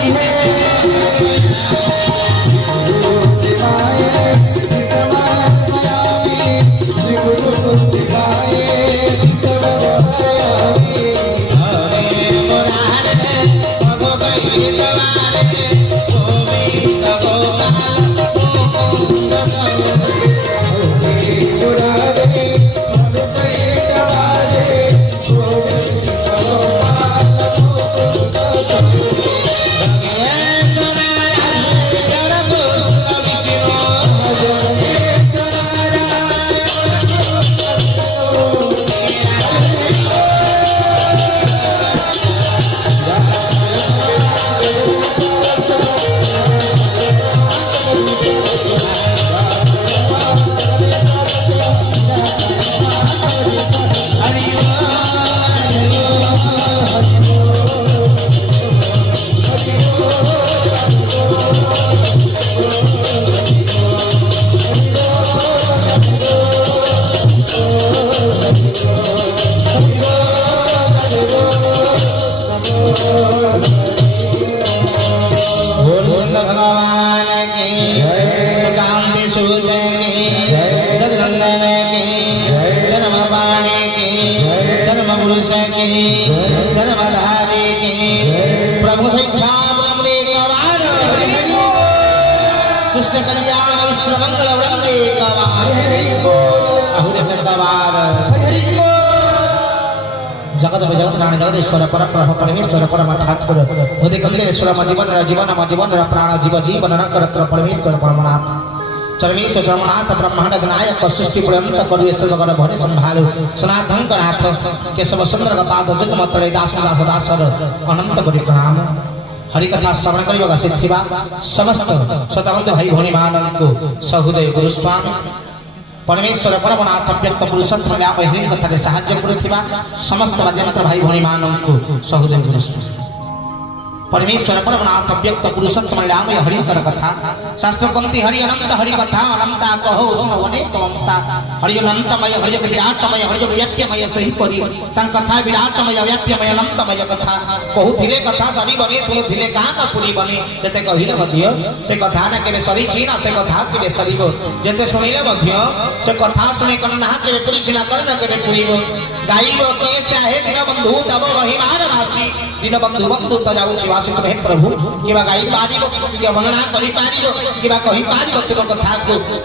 Amen. की सुकांति सूत की जगनंदन की जन्म पाने की जन्म पुरुष की जन्मधारी की प्रभु शिक्षा कृष्ण कल्याण विश्व मंगल वृंदे जगत जगत प्राण जगदीश्वर पर ब्रह्म परमेश्वर परम ठाकुर उदय कमलेश्वर जीवन प्राण जीव जीवन रत्र परमेश्वर परमनाथ चरमेश्वर चरमनाथ ब्रह्मांड नायक सृष्टि पर्यंत परमेश्वर जगत भरे संभालो सनातन नाथ केशव सुंदर पाद जुगमत दास दास दासर अनंत बड़ी प्रणाम हरिकथा श्रवण करवा सिद्धिवा समस्त स्वतंत्र भाई भौणी मानक सहुदय गुरुस्वामी परमेश्वर परमनाथ व्यक्त पुरुषोत्तम व्याप हिं कथा साहाय्य करुवा समस्त मध्यमत्र भाई भौणी मानक सहुदय गुरुस्वामी परमेश्वर परमनाथ व्यक्त पुरुषोत्तम रामय हरिकर कथा शास्त्र पंक्ति हरि अनंत हरि कथा अनंता कहो सुनो अनेक ममता हरि अनंतमय हरि विराटमय हरि व्याप्यमय सही परि तां कथा विराटमय व्याप्यमय अनंतमय कथा कहूथिले कथा सभी बने सुनुथिले गान पुरी बने जते कहिले मध्य से कथा ना केबे सरी छी ना से कथा केबे सरीबो जते सुनिले मध्य से कथा सुने कन्ना केबे पुरी छी ना करना केबे पुरीबो गाइबो के चाहे दिन बंधु तब महिमान राशि दिन बंधु बंधु त जाउछि वासित हे प्रभु किबा गाई पारिबो कि वर्णना करि पारिबो किबा कहि पारिबो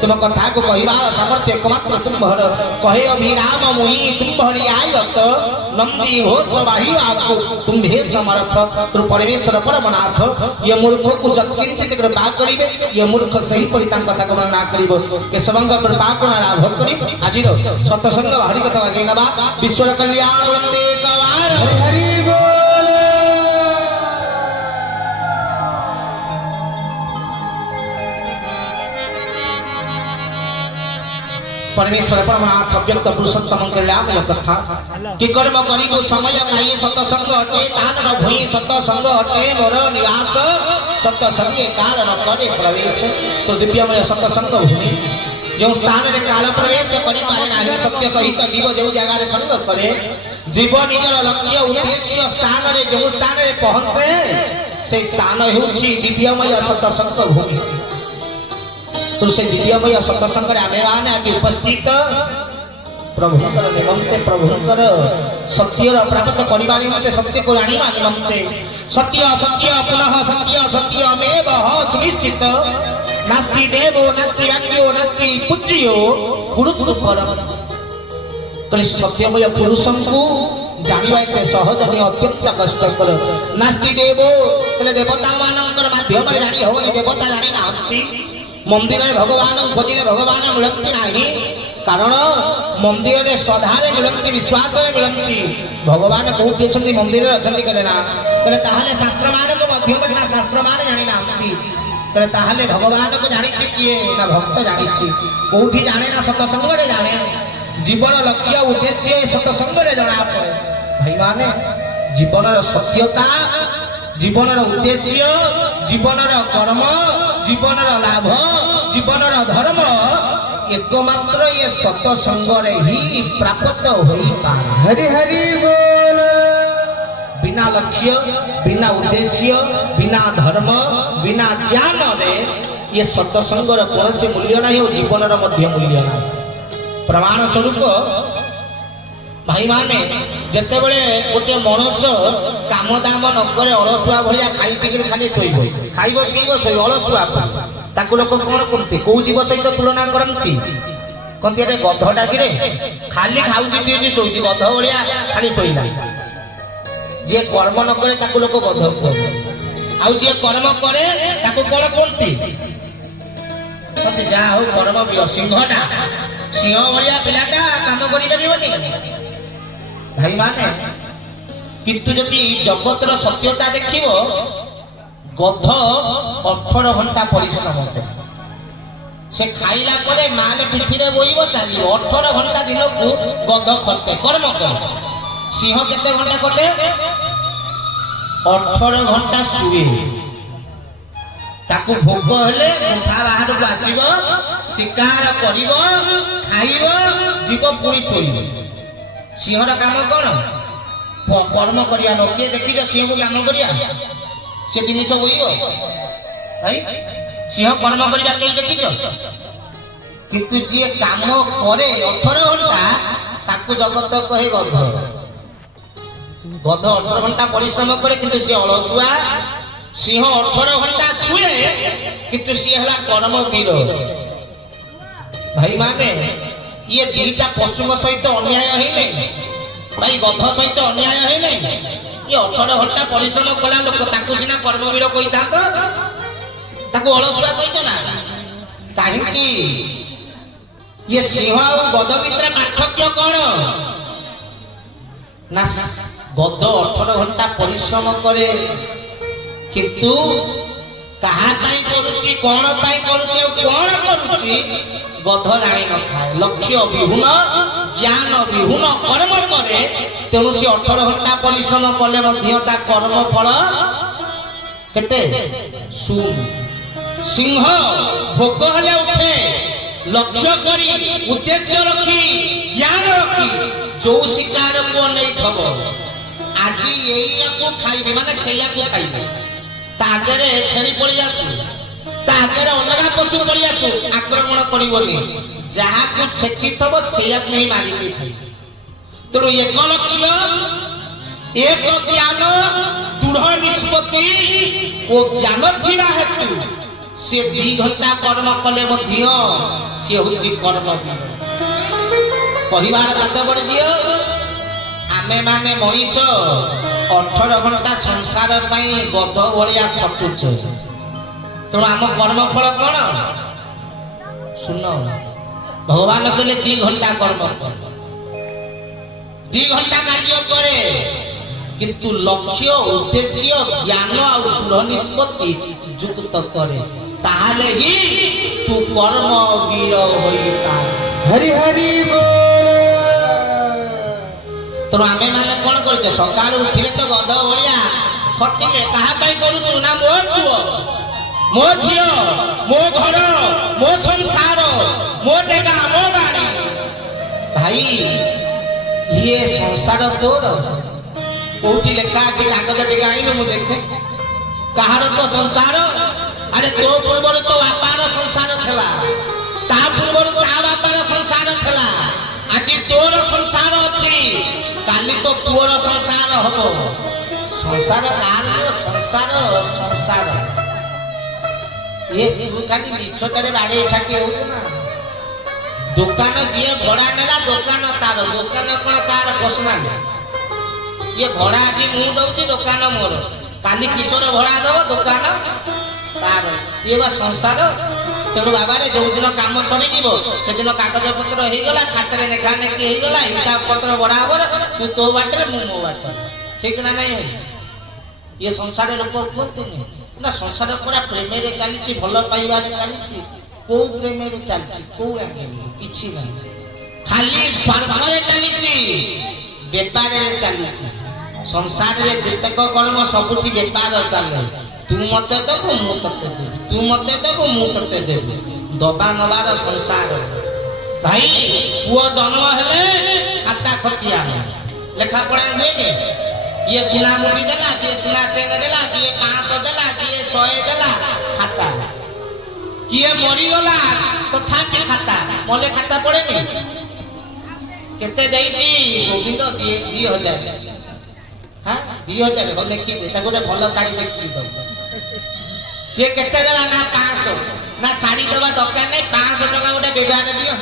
तुम कथा को कहिबार सामर्थ्य एकमात्र तुम भर कहे अभिराम मुई तुम भरी आयत नंदी हो सबाही आपको तुम भे समर्थ तुम परमेश्वर परमनाथ ये मूर्ख को जत्किंचित कृपा करिबे ये मूर्ख सही करि तां कथा को ना करिबो केशवंग कृपा को लाभ करि आजिरो सत्संग हरि कथा गेनबा विश्व कल्याण वंदे कवार हरि बोल परमेश्वर परमनाथ व्यक्त पुरुषोत्तम कल्याण कथा कि कर्म करिबो समय काई सत्संग हटे तान न भई सत्संग हटे मोर निवास सत्संगे काल न करे प्रवेश तो दिव्यमय सत्संग भूमि जो स्थान रे काल प्रवेश करि पारे नाही सत्य सहित जीव जो जगह रे संग करे जीव निजर लक्ष्य उद्देश्य स्थान रे जो स्थान रे पहुंचे से स्थान हेउछि दिव्यमय सत्संग भूमि तो से दिव्यमय सत्संग रे आमे माने आज उपस्थित प्रभुकर निमंते प्रभुकर सत्यर प्राप्त करिबा निमंते सत्य को जानिबा निमंते सत्य सत्य पुनः सत्य सत्यमेव सुनिश्चित नास्ति देवो नास्ति वाक्यो नास्ति पूज्यो गुरुत्व परम कले सत्यमय पुरुषं को जानिबा एते सहज नि अत्यंत कष्टकर नास्ति देवो कले देवता मानकर माध्यम रे जानि हो देवता जानि नास्ति मंदिर रे भगवान खोजिले भगवान मिलंती नाही कारण मंदिर रे श्रद्धारे मिलंती विश्वास रे मिलंती भगवान कोठी अछंती मंदिर रे अछंती कले ना कले ताहाले शास्त्र मान को मध्यम ना शास्त्र मान जानि नास्ति कले ताहाले भगवान को जानि छि किए ना भक्त जानि छि कोठी जाने ना सत्संग रे जाने जीवन लक्ष्य उद्देश्य सत्संग रे जणा पड़े भाई माने जीवन रो सत्यता जीवन रो उद्देश्य जीवन रो कर्म जीवन रो लाभ जीवन रो धर्म एकमात्र ये सत्संग रे ही प्राप्त होई पारे हरि हरि बोल बिना लक्ष्य बिना उद्देश्य बिना धर्म बिना ज्ञान रे ये सत्संग रो कोनसे मूल्य नाही और जीवन रो मध्य मूल्य नाही प्रमाण स्वरूप भाई माने जते बेले गोटे मनुष्य काम दाम न करे अलसुआ भलिया खाई पी खाली सोइबो खाइबो पीबो सोइ अलसुआ ताकू लोक कोन करते को जीव सहित तुलना करंती कोनते रे गधटा किरे खाली खाउची पीउची सोइची गध भलिया खाली सोइला जे कर्म न करे ताकू लोक गध कहते आ जे कर्म करे ताकू कोन कोनती सते जा हो कर्म बियो सिंहटा सिंह भलिया पिलाटा काम करि परिबनी भाई माने किंतु जदि जगतर सत्यता देखिबो गध 18 घंटा परिश्रम करे से खाइला परे माने पिठी रे बोइबो चालिबो 18 घंटा दिन को गध करते कर्म करे सिंह केते घंटा करते 18 घंटा सुए ताकू भोग हेले गुफा बाहर को आसीबो शिकार करिवो खाइबो जीव पुरी सोइबो सिंहर काम कौन कर्म करिया न किए देखि सिंह को काम करिया से जिनिस होइबो भाई सिंह कर्म करवा के देखिछ किंतु जी काम करे 18 घंटा ताकू जगत कहे गध गध 18 घंटा परिश्रम करे किंतु सी अलसुआ सिंह 18 घंटा शुए किंतु सी हला कर्मवीर भाई माने ये दीटा पशु सहित अन्याय है नहीं भाई गध सहित अन्याय है नहीं ये 18 घंटा परिश्रम कला लोक ताकू सिना कर्मवीर कहि था ताकू अलसुआ कहि ना काहे ये सिंह और गध भितर पार्थक्य कौन ना गध 18 घंटा परिश्रम करे किंतु कहा पाई करूची कौन पाई करूची और कौन करूची गध जानी न थाए लक्ष्य विहुन ज्ञान विहुन कर्म करे तेणु से 18 घंटा परिश्रम कले मध्यता कर्म फल केते शून्य सिंह भोग हले उठे लक्ष्य करी उद्देश्य रखी ज्ञान रखी जो शिकार को नहीं थब आज यही को खाइबे माने सेया को खाइबे तागरे छेरी पड़ी आसु तागरे अलगा पशु पड़ी आसु आक्रमण करिवनी जहा को छेकी थब सेया को ही मारी के खाइबे तो एक लक्ष्य एक ज्ञान दृढ़ निष्पत्ति ओ ज्ञान थिबा हेतु से 2 घंटा कर्म कले मध्य से होची कर्म परिवार कत बड़ दियो आमे माने मनीष 18 घंटा संसार पई गध भलिया खटुछ तो आम कर्म फल कोन सुनो भगवान कहले 2 घंटा कर्म कर 2 घंटा कार्य करे किंतु लक्ष्य उद्देश्य ज्ञान और दृढ़ निष्पत्ति युक्त करे ताले ही तू कर्म वीर होइता हरि हरि तो आमे माने कोन करते सकाळ उठिले तो गध भलिया खटिले कहा पाई करू तू ना मो पुओ मो झियो मो घर मो संसार मो जगह मो बाड़ी भाई ये संसार तोर कोठी लेखा अछि कागज टिका आइलो मु देखे कहार तो संसार अरे तो पूर्वर तो व्यापार संसार थला ता पूर्वर ता व्यापार संसार थला आज तोर संसार अछि काली तो पुअर संसार हबो संसार कार संसार संसार ये खाली निछटारे बाड़े छाटी हो ना दुकान दिए भड़ा नेला दुकान तार दुकान कोन तार बसना ये भड़ा आज मु दउची दुकान मोर काली किशोर भड़ा दो दुकान तार ये बा संसार तेणु बाबा रे जो दिन काम सरी जीवो से दिन कागज पत्र हे गला खातर लेखा नेकी हे गला हिसाब पत्र बराबर तू तो बाटे मु मो बाटे ठीक ना नहीं ये संसार लोक कोते ना संसार पूरा प्रेम रे चलीची भलो पाइबा रे चलीची को प्रेम रे चलीची को आगे किछि नहीं खाली स्वार्थ रे चलीची व्यापार रे चलीची संसार रे जेतक कर्म सबुठी व्यापार चले तू मते देबो मु तते देबो तू मते देबो मु तते देबो दबा नबार संसार भाई पुओ जन्म हेले खाता खतिया लेखा पढ़ा हुए ने ये सुना मुड़ी देला से सुना चेंग देला से 500 देला से 100 देला खाता किए मरी गला तथा के खाता मोले खाता पड़े ने केते देइची गोविंद 2000 हां 2000 हो देखि देता गोटे भलो साड़ी देखि दो से केते देला ना 500 ना साड़ी देबा दरकार नै 500 टका गोटे व्यवहार दियो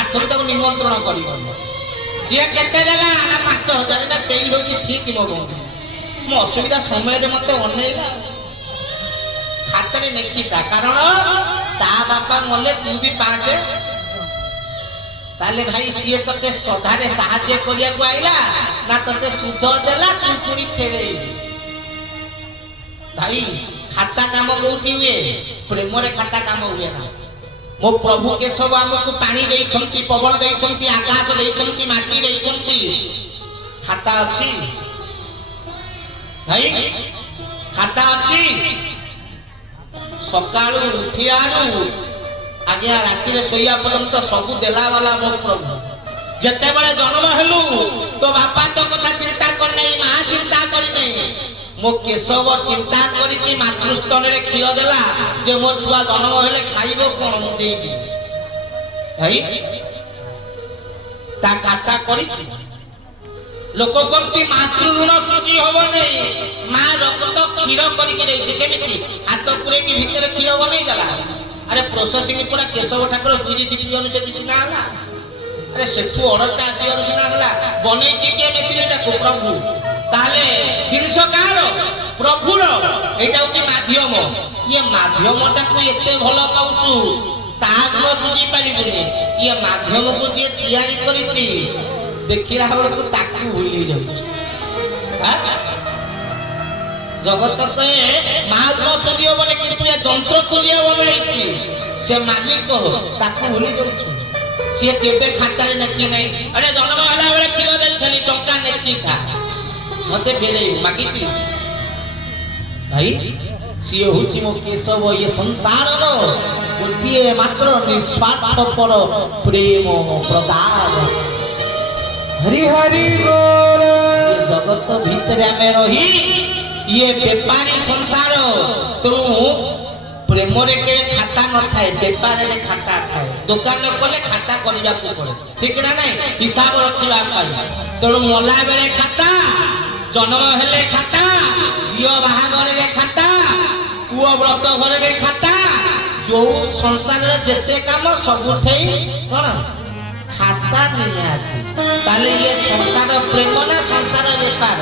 आठर तक निमंत्रण करियो से केते देला ना 5000 ना सेही होची ठीक मो बंधु मो असुविधा समय रे मते अनेला खातरे नेकिता कारण ता बापा मले तू भी 5 ताले भाई सीए तते श्रद्धारे साहाय्य करिया को आइला ना तते सुध देला तू पुरी फेरे भाई खाता काम कोठी हुए प्रेम रे खाता काम हुए ना मो प्रभु के सब हमको पानी देई छंती पवन देई छंती आकाश देई छंती माटी देई छंती खाता अछि भाई खाता अछि सकाळू उठियारू आगे राति रे सोया पर्यंत सब देला वाला मो प्रभु जते बळे जन्म हेलु तो बापा तो कथा चिंता कर नै मां चिंता कर नै मो केशव चिंता करी मातृस्तन रे क्षीर देला जे मो छुआ जन्म हेले खाइबो कोन मु देई भाई ता काटा करी लोक कहती मातृ ऋण सुझी हबो नै मा रक्त क्षीर करी के देई केमिति हाथ पुरे की भीतर क्षीर बनै दला अरे प्रोसेसिंग पूरा केशव ठाकुर सुजी चिपी जनु से किछ ना होला अरे सेठू ऑर्डर ता आसी और सिना होला बनै छि के मेसिन ता प्रभु ताले जिनिस कार प्रभुर एटा होती माध्यम ये माध्यमटा को एते भलो पाउछु ताग सुझी पारिबुनी ये माध्यम को जे तैयारी करिछि देखिला हबो को ताकू भूली जाउ जगत के माग सुझियो बोले किंतु ये यंत्र तुलिया बनाइछि से मालिक हो ताकू भूली जाउ से जेबे खाता रे नकी नै अरे जन्म होला बेले किलो देल खाली टंका नेकी था मते फेरे मागिछि भाई सिए होछि मो केशव ये संसार रो गोटिए मात्र निस्वार्थ पर प्रेम प्रदान हरि हरि बोल जगत भीतर में रही ये बेपारी संसार तू प्रेम रे के खाता न थाए बेपार रे खाता थाए दुकान कोले खाता करिया को पड़े ठीक ना नहीं हिसाब रखिबा पाई तणु मोला बेले खाता जन्म हेले खाता जियो बाहागर रे खाता पुओ व्रत घर रे खाता जो संसार रे जते काम सबुठै कोन खाता निया ताले ये संसार प्रेम ना संसार व्यापार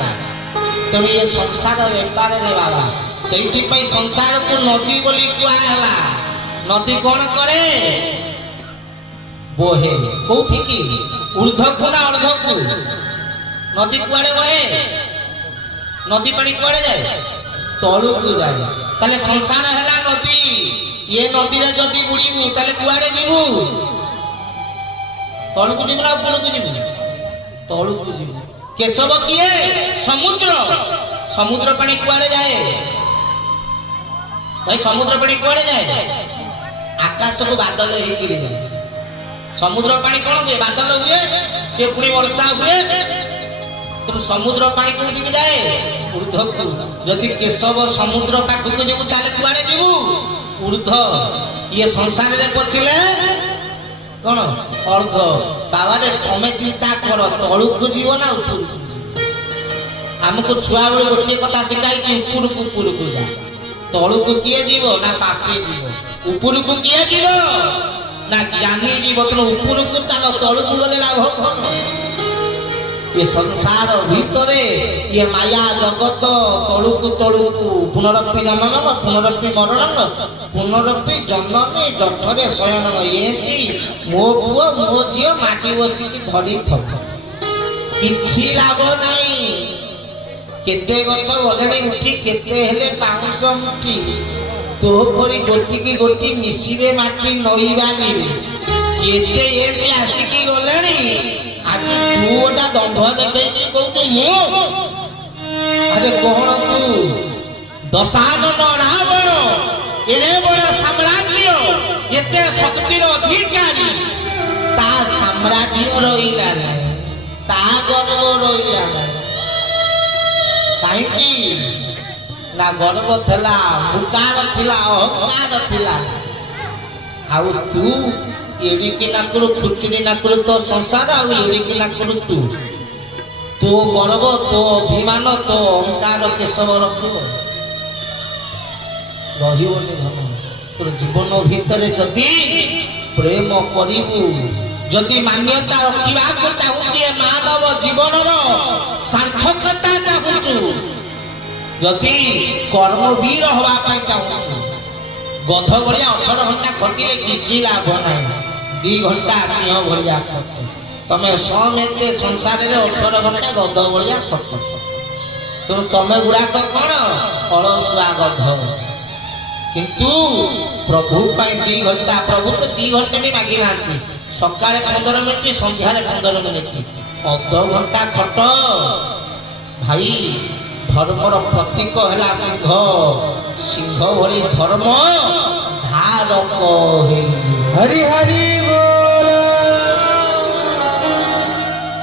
तो ये संसार व्यापार रे बाबा सेठी पई संसार को नदी बोली कुआ हला नदी कोन करे बोहे कोठी की ऊर्ध्व को ना अर्ध को नदी कुआड़े बहे नदी पानी कुआड़े जाए तळु को जाए ताले संसार हला नदी ये नदी रे जदी बुड़ीबू ताले कुआड़े जीवू तळु को जीवना ऊपर को जीवू तळु को जीवू केशव किए समुद्र समुद्र पानी कुआड़े जाए भाई समुद्र पानी कुआड़े जाए आकाश को बादल ही गिरी जाए समुद्र पानी कौन हुए बादल हुए से पुणी वर्षा हुए तुम समुद्र पानी को गिरी जाए ऊर्ध्व को जदि केशव समुद्र पाखक जीवु ताले कुआड़े जीवु ऊर्ध्व ये संसार रे पछिले कौन अर्ध बाबा रे तमे चिंता कर तळु को जीव ना ऊपर हमको छुआ बेले गोटे कथा सिखाई ऊपर को जा तळु को किए जीव ना पापी जीव ऊपर को किए जीव ना ज्ञानी जीव तो ऊपर को चलो तळु को गले लाभ कौन ये संसार भीतरे ये माया जगत तळु को पुनरपि जन्म पुनरपि मरण पुनरपि जन्म जठरे शयन ये मो पुओ मो झियो माटी बसी धरी थक किछि लाभ नहीं केते गछ गलेनी उठी केते हेले पाउस मुठी तो परी गोटी की गोटी मिसिबे माटी नईबानी केते एते आसिकी गलेनी आज तू ओटा दंभ देखै कि कहू मु अरे कोहण तू दशानन रावण एने बड़ साम्राज्य एते शक्तिर अधिकारी ता साम्राज्य रहिला ता गर्व रहिला काईकी ना गर्व थिला मुकार थिला अहंकार थिला आउ तू एड़ी के नाकुरु खुचुरी नाकुरु तो संसार आउ एड़ी के नाकुरु तू तो गर्व तो अभिमान तो अहंकार केशव रखिबो रहिबोनी धन तोर जीवन भीतर जदि प्रेम करिबू जदि मान्यता रखिबा को चाहूची मानव जीवनर सार्थकता चाहूचु जदि कर्मवीर हवा पाई चाहूचु गध भलिया 18 घंटा खटिले किछि लाभ नाही 2 घंटा सिंह भलिया खट तमे समेते संसार रे 18 घंटा गध भलिया खट तो तमे गुडा को कोन अलसुआ गध किंतु प्रभु पाई 2 घंटा प्रभु तो 2 घंटे भी मागी नांती सकाळे 15 मिनिट संध्यारे 15 मिनिट अध घंटा खट भाई धर्मर प्रतीक हैला सिंह सिंह भली धर्म धारक हरि हरि बोल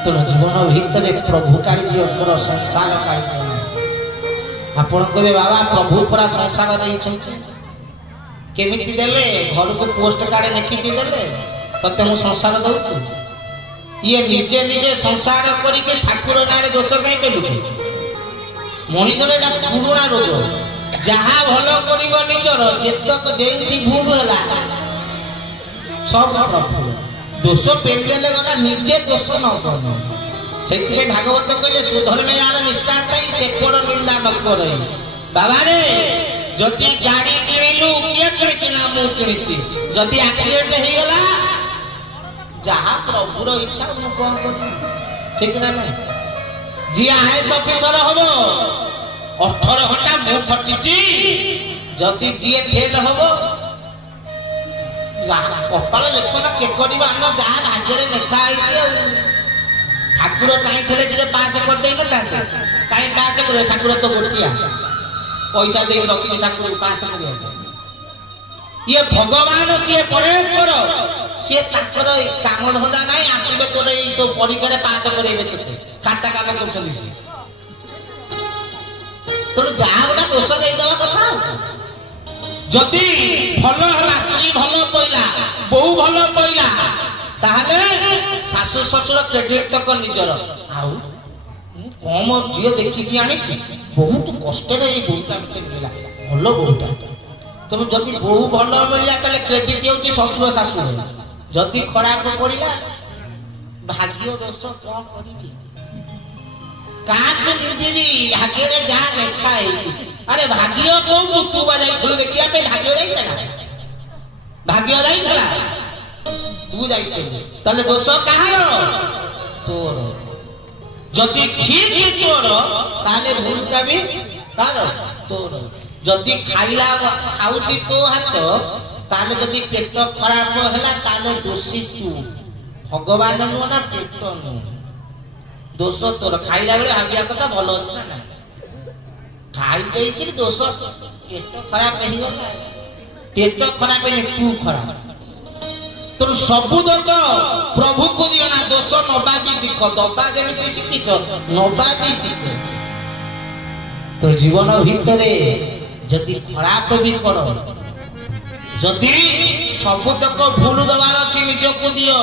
तो जीवन भीतर प्रभु कार्य संसार कार्य ଆପଣ କହିବେ ବାବା ପ୍ରଭୁ ପୁରା ସଂସାର ଦେଇଛନ୍ତି କେମିତି ଦେଲେ ଘରକୁ ପୋଷ୍ଟ କାର୍ଡ ଲେଖିକି ଦେଲେ ତତେ ମୁଁ ସଂସାର ଦଉଛି ଇଏ ନିଜେ ନିଜେ ସଂସାର କରିକି ଠାକୁର ନାଁରେ ଦୋଷ କାହିଁ ପେଲୁଛି ମଣିଷର ଏଟା ପୁରୁଣା ରୋଗ ଯାହା ଭଲ କରିବ ନିଜର ଯେତକ ଯେମିତି ଭୁଲ ହେଲା ସବୁ ପ୍ରଭୁ ଦୋଷ ପେଲିଦେଲେ ଗଲା ନିଜେ ଦୋଷ ନ କର ସେଥିପାଇଁ ଭାଗବତ କହିଲେ ସୁଧର୍ମେ ଯାହାର ନିଷ୍ଠା ଥାଇ ସେପଟ ନିନ୍ଦା ନ କରେ ବାବା ରେ ଯଦି ଗାଡି କିଣିଲୁ କିଏ କିଣିଛି ନା ମୁଁ କିଣିଛି ଯଦି ଆକ୍ସିଡେଣ୍ଟ ହେଇଗଲା ଯାହା ପ୍ରଭୁର ଇଚ୍ଛା ମୁଁ କଣ କରିବି ଠିକ ନା ନାଇଁ ଯିଏ ଆଇଏଏସ୍ ଅଫିସର ହବ 18 ଘଣ୍ଟା ମୁଁ ଖଟିଛି ଯଦି ଯିଏ ଫେଲ ହବ କପାଳ ଲେଖନା କେ କରିବା ଆମ ଯାହା ଭାଗ୍ୟରେ ଲେଖା ହେଇଛି ଆଉ ଠାକୁର ଚାହିଁଥିଲେ ଟିକେ ପାସ୍ କରିଦେଇ ନଥାନ୍ତେ କାହିଁ ପାସ୍ କରିବେ ଠାକୁର ତ ଗୋଟିଆ ପଇସା ଦେଇକି ରଖିଛି ଠାକୁର ପାସ୍ କରିବା ଇଏ ଭଗବାନ ସିଏ ପରମେଶ୍ୱର ସିଏ ତାଙ୍କର କାମ ଧନ୍ଦା ନାହିଁ ଆସିବେ ତୋର ଏଇ ତୋ ପରୀକ୍ଷାରେ ପାସ୍ କରେଇବେ ତୋତେ ଖାତା କାମ କରୁଛନ୍ତି ସିଏ ତୋର ଯାହା ଗୋଟେ ଦୋଷ ଦେଇଦେବା କଥା ଯଦି ଭଲ ହେଲା ସ୍ତ୍ରୀ ଭଲ ପଇଲା ବୋଉ ଭଲ ପଇଲା ତାହେଲେ ଶାଶୁ ଶ୍ୱଶୁର କ୍ରେଡିଟ ତକ ନିଜର ଆଉ କମ ଝିଅ ଦେଖିକି ଆଣିଛି ବହୁତ କଷ୍ଟରେ ଏଇ ବୋହୁଟା ମତେ ମିଳିଲା ଭଲ ବୋହୁଟା ତେଣୁ ଯଦି ବୋହୁ ଭଲ ମିଳିଲା ତାହେଲେ କ୍ରେଡିଟ ହେଉଛି ଶ୍ୱଶୁର ଶାଶୁ ଯଦି ଖରାପ ପଡିଲା ଭାଗ୍ୟ ଦୋଷ କଣ କରିବି କାହାକୁ ନିନ୍ଦିବି ଭାଗ୍ୟରେ ଯାହା ଲେଖା ହେଇଛି ଆରେ ଭାଗ୍ୟ କୋଉ ତୁ ବା ଯାଇଥିଲୁ ଦେଖିବା ପାଇଁ ଭାଗ୍ୟ ଯାଇଥିଲା ଭାଗ୍ୟ ଯାଇଥିଲା ତୁ ଯାଇଥିଲୁ ତାହେଲେ ଦୋଷ କାହାର ତୋର ଯଦି ଠିକ ତୋର ତାହେଲେ ଭୁଲଟା ବି ତାର ତୋର ଯଦି ଖାଇଲା ଖାଉଛି ତୋ ହାତ ତାହେଲେ ଯଦି ପେଟ ଖରାପ ହେଲା ତାହେଲେ ଦୋଷୀ ତୁ ଭଗବାନ ନୁହଁ ନା ପେଟ ନୁହଁ ଦୋଷ ତୋର ଖାଇଲା ବେଳେ ଭାବିବା କଥା ଭଲ ଅଛି ନା ଖାଇ ଦେଇକିରି ଦୋଷ ପେଟ ଖରାପ ହେଇଗଲା ପେଟ ଖରାପ ହେଲେ ତୁ ଖରାପ ତେଣୁ ସବୁ ଦୋଷ ପ୍ରଭୁକୁ ଦିଅ ନା ଦୋଷ ନବା ବି ଶିଖ ଦବା ଯେମିତି ଶିଖିଛ ନବା ବି ଶିଖ ତ ଜୀବନ ଭିତରେ ଯଦି ଖରାପ ବି କର ଯଦି ସବୁତକ ଭୁଲ ଦବାର ଅଛି ନିଜକୁ ଦିଅ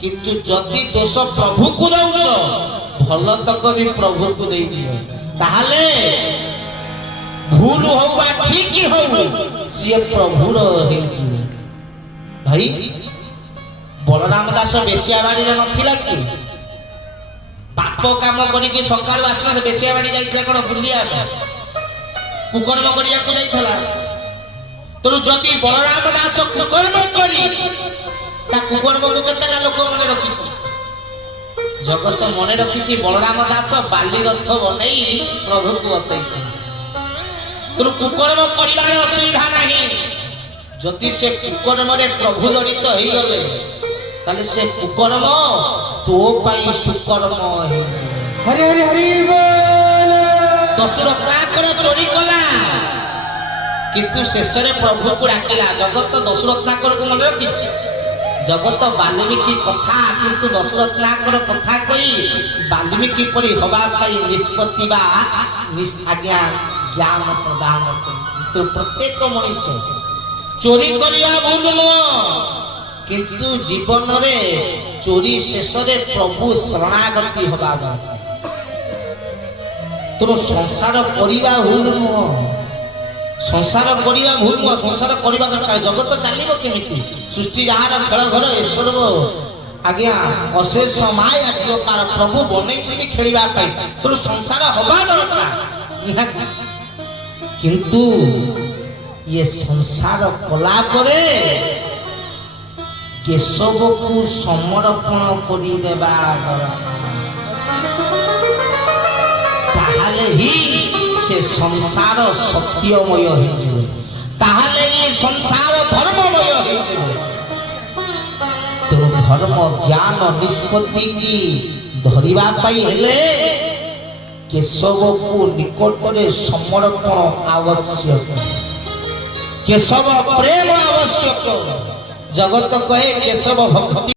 କିନ୍ତୁ ଯଦି ଦୋଷ ପ୍ରଭୁକୁ ଦଉଛ ଭଲ ତକ ବି ପ୍ରଭୁକୁ ଦେଇଦିଅ ତାହେଲେ ଭୁଲ ହଉ ବା ଠିକ ହଉ ସିଏ ପ୍ରଭୁର ହେଇଯିବ ଭାଇ ବଳରାମ ଦାସ ବେଶ୍ୟା ବାଡିରେ ନଥିଲା କି ପାପ କାମ କରିକି ସକାଳୁ ଆସିଲା ବେଶ୍ୟା ବାଡି ଯାଇଥିଲା କଣ ବୁଲିବା କୁକର୍ମ କରିବାକୁ ଯାଇଥିଲା ତେଣୁ ଯଦି ବଳରାମ ଦାସ କୁକର୍ମ କରି ତା କୁକର୍ମକୁ କେତେଟା ଲୋକ ମନେ ରଖିଛି ଜଗତ ମନେ ରଖିଛି ବଳରାମ ଦାସ ବାଲି ରଥ ବନେଇ ପ୍ରଭୁକୁ ବସେଇଛନ୍ତି ତେଣୁ କୁକର୍ମ କରିବାର ଅସୁବିଧା ନାହିଁ ଯଦି ସେ କୁକର୍ମରେ ପ୍ରଭୁ ଜଡ଼ିତ ହେଇଗଲେ ତାହେଲେ ସେ କୁକର୍ମ ତୋ ପାଇଁ ସୁକର୍ମ ହରି ହରି ହରି ଦଶରତ୍ନାକର ଚୋରି କଲା କିନ୍ତୁ ଶେଷରେ ପ୍ରଭୁକୁ ଡାକିଲା ଜଗତ ଦଶରତ୍ନାକରକୁ ମନେ ରଖିଛି ଜଗତ ବାଲ୍ମୀକି କଥା କିନ୍ତୁ ଦଶରତ୍ନାକର କଥା କହି ବାଲ୍ମୀକି ପରି ହବା ପାଇଁ ନିଷ୍ପତ୍ତି ବା ଆଜ୍ଞା ଜ୍ଞାନ ପ୍ରଦାନ କିନ୍ତୁ ପ୍ରତ୍ୟେକ ମଣିଷ ଚୋରି କରିବା ଭୁଲ ନୁହଁ କିନ୍ତୁ ଜୀବନରେ ଚୋରି ଶେଷରେ ପ୍ରଭୁ ଶରଣାଗତି ହବା ତେଣୁ ସଂସାର କରିବା ଭୁଲ ନୁହଁ ସଂସାର କରିବା ଭୁଲ ନୁହଁ ସଂସାର କରିବା ଦରକାର ଜଗତ ଚାଲିବ କେମିତି ସୃଷ୍ଟି ଯାହାର ଖେଳ ଘର ଈଶ୍ୱର ଆଜ୍ଞା ଅଶେଷ ମାୟା ତାର ପ୍ରଭୁ ବନେଇଛନ୍ତି ଖେଳିବା ପାଇଁ ତେଣୁ ସଂସାର ହବା ଦରକାର ନିହାତି କିନ୍ତୁ ये संसार कला परे केशव को समर्पण करी देबा ताहाले ही से संसार सत्यमय हो जिवे ताहाले ये संसार धर्ममय हो जिवे तो धर्म ज्ञान निष्पत्ति की धरिबा पाई हेले केशव को निकट रे समर्पण आवश्यक केशव प्रेम आवश्यक जगत कहे केशव भक्ति